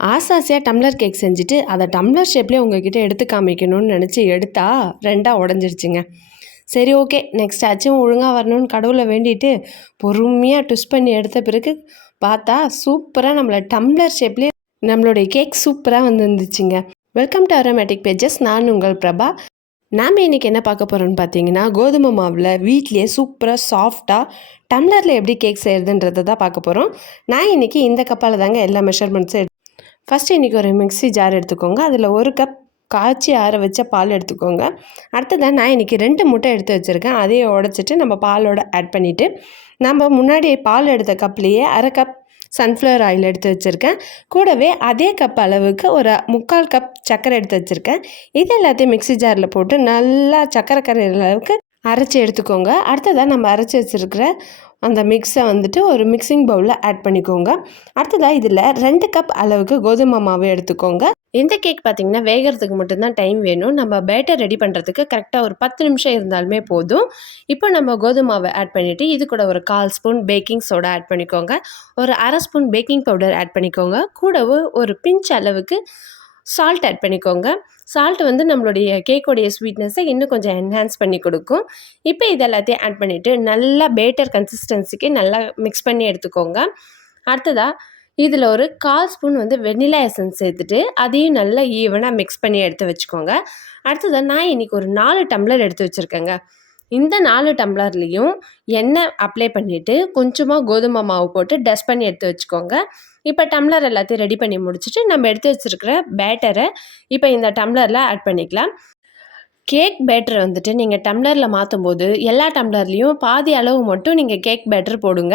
ஆசை ஆசையாக tumbler cake செஞ்சுட்டு அதை டம்ளர் ஷேப்லேயே உங்ககிட்ட எடுத்து காமிக்கணும்னு நினச்சி எடுத்தா ரெண்டாக உடஞ்சிருச்சுங்க. சரி ஓகே. நெக்ஸ்ட் ஆச்சும் ஒழுங்காக வரணும்னு கடவுளை வேண்டிட்டு பொறுமையாக ட்விஸ்ட் பண்ணி எடுத்த பிறகு பார்த்தா சூப்பராக நம்மளை டம்ளர் ஷேப்லேயே நம்மளுடைய கேக் சூப்பராக வந்துருந்துச்சுங்க. வெல்கம் டு அரோமேட்டிக் பேஜஸ் நான் உங்கள் பிரபா. நாம் இன்றைக்கி என்ன பார்க்க போகிறோம்னு பார்த்தீங்கன்னா கோதுமை மாவில் வீட்லேயே சூப்பராக சாஃப்டாக டம்ளரில் எப்படி கேக் செய்கிறதுன்றதை தான் பார்க்க போகிறோம் நான் இன்றைக்கி இந்த கப்பால் தாங்க எல்லா மெஷர்மெண்ட்ஸும் ஃபஸ்ட்டு இன்றைக்கி ஒரு மிக்ஸி ஜார் எடுத்துக்கோங்க. அதில் ஒரு கப் காய்ச்சி ஆற வச்ச பால் எடுத்துக்கோங்க. அடுத்ததாக நான் இன்றைக்கி ரெண்டு முட்டை எடுத்து வச்சுருக்கேன். அதையும் உடச்சிட்டு நம்ம பாலோட ஆட் பண்ணிவிட்டு நம்ம முன்னாடி பால் எடுத்த கப்லேயே அரை கப் சன்ஃப்ளவர் ஆயில் எடுத்து வச்சுருக்கேன். கூடவே அதே கப் அளவுக்கு ஒரு முக்கால் கப் சர்க்கரை எடுத்து வச்சுருக்கேன். இது எல்லாத்தையும் மிக்ஸி ஜாரில் போட்டு நல்லா சர்க்கரை கரையிற அளவுக்கு அரைச்சி எடுத்துக்கோங்க. அடுத்ததாக நம்ம அரைச்சி வச்சுருக்கிற அந்த மிக்ஸை வந்துட்டு ஒரு மிக்சிங் பவுலில் ஆட் பண்ணிக்கோங்க. அடுத்ததாக இதில் ரெண்டு கப் அளவுக்கு கோதுமை மாவு எடுத்துக்கோங்க. இந்த கேக் பார்த்திங்கன்னா வேகிறதுக்கு மட்டும்தான் டைம் வேணும். நம்ம பேட்டர் ரெடி பண்ணுறதுக்கு கரெக்டாக ஒரு பத்து நிமிஷம் இருந்தாலுமே போதும். இப்போ நம்ம கோதுமாவை ஆட் பண்ணிவிட்டு இது கூட ஒரு கால் ஸ்பூன் பேக்கிங் சோடா ஆட் பண்ணிக்கோங்க. ஒரு அரை ஸ்பூன் பேக்கிங் பவுடர் ஆட் பண்ணிக்கோங்க. கூடவும் ஒரு பிஞ்ச் அளவுக்கு சால்ட் ஆட் பண்ணிக்கோங்க. சால்ட் வந்து நம்மளுடைய கேக்கோடைய ஸ்வீட்னஸை இன்னும் கொஞ்சம் என்ஹான்ஸ் பண்ணி கொடுக்கும். இப்போ இது எல்லாத்தையும் ஆட் பண்ணிவிட்டு நல்லா பேட்டர் கன்சிஸ்டன்சிக்கு நல்லா மிக்ஸ் பண்ணி எடுத்துக்கோங்க. அடுத்ததாக இதில் ஒரு கால் ஸ்பூன் வந்து வெண்ணிலா எசன்ஸ் சேர்த்துட்டு அதையும் நல்லா ஈவனாக மிக்ஸ் பண்ணி எடுத்து வச்சுக்கோங்க. அடுத்ததாக நான் இன்றைக்கி ஒரு நாலு டம்ளர் எடுத்து வச்சுருக்கேங்க. இந்த நாலு டம்ளர்லேயும் எண்ணெய் அப்ளை பண்ணிவிட்டு கொஞ்சமாக கோதுமை மாவு போட்டு டஸ்ட் பண்ணி எடுத்து வச்சுக்கோங்க. இப்போ டம்ளர் எல்லாத்தையும் ரெடி பண்ணி முடிச்சுட்டு நம்ம எடுத்து வச்சுருக்கிற பேட்டரை இப்போ இந்த டம்ளரில் ஆட் பண்ணிக்கலாம். கேக் பேட்டர் வந்துட்டு நீங்கள் டம்ளரில் மாற்றும் போது எல்லா டம்ளர்லேயும் பாதி அளவு மட்டும் நீங்கள் கேக் பேட்டர் போடுங்க.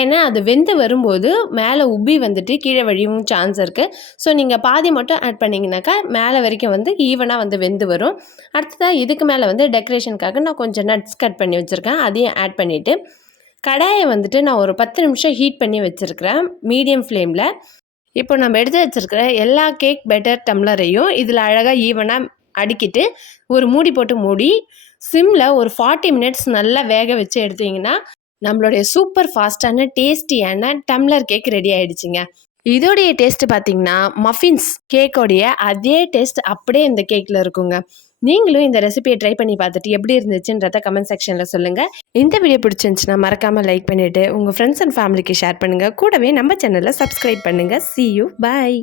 ஏன்னா அது வெந்து வரும்போது மேலே உப்பி வந்துட்டு கீழே வழியும் சான்ஸ் இருக்குது ஸோ நீங்கள் பாதி மட்டும் ஆட் பண்ணிங்கனாக்கா மேலே வரைக்கும் வந்து ஈவனாக வந்து வெந்து வரும். அடுத்ததாக இதுக்கு மேலே வந்து டெக்கரேஷனுக்காக நான் கொஞ்சம் நட்ஸ் கட் பண்ணி வச்சுருக்கேன். அதையும் ஆட் பண்ணிவிட்டு கடாயை வந்துட்டு நான் ஒரு பத்து நிமிஷம் ஹீட் பண்ணி வச்சுருக்கிறேன் மீடியம் ஃப்ளேமில் இப்போ நம்ம எடுத்து வச்சுருக்கிற எல்லா கேக் பெட்டர் டம்ளரையும் இதில் அழகாக ஈவனாக அடுக்கிட்டு ஒரு மூடி போட்டு மூடி சிம்மில் ஒரு ஃபார்ட்டி மினிட்ஸ் நல்லா வேக வச்சு எடுத்தீங்கன்னா நம்மளுடைய சூப்பர் ஃபாஸ்ட்டான டேஸ்டியான டம்ளர் கேக் ரெடி ஆகிடுச்சிங்க இதோடைய டேஸ்ட்டு பார்த்தீங்கன்னா மஃபின்ஸ் கேக்கோடைய அதே டேஸ்ட் அப்படியே இந்த கேக்கில் இருக்குங்க. நீங்களும் இந்த ரெசிபியை ட்ரை பண்ணி பார்த்துட்டு எப்படி இருந்துச்சுன்றத கமெண்ட் செக்ஷனில் சொல்லுங்கள் இந்த வீடியோ பிடிச்சிருந்துச்சுன்னா மறக்காமல் லைக் பண்ணிவிட்டு உங்கள் ஃப்ரெண்ட்ஸ் அண்ட் ஃபேமிலிக்கு ஷேர் பண்ணுங்கள் கூடவே நம்ம சேனலில் சப்ஸ்கிரைப் பண்ணுங்கள் சி யூ பாய்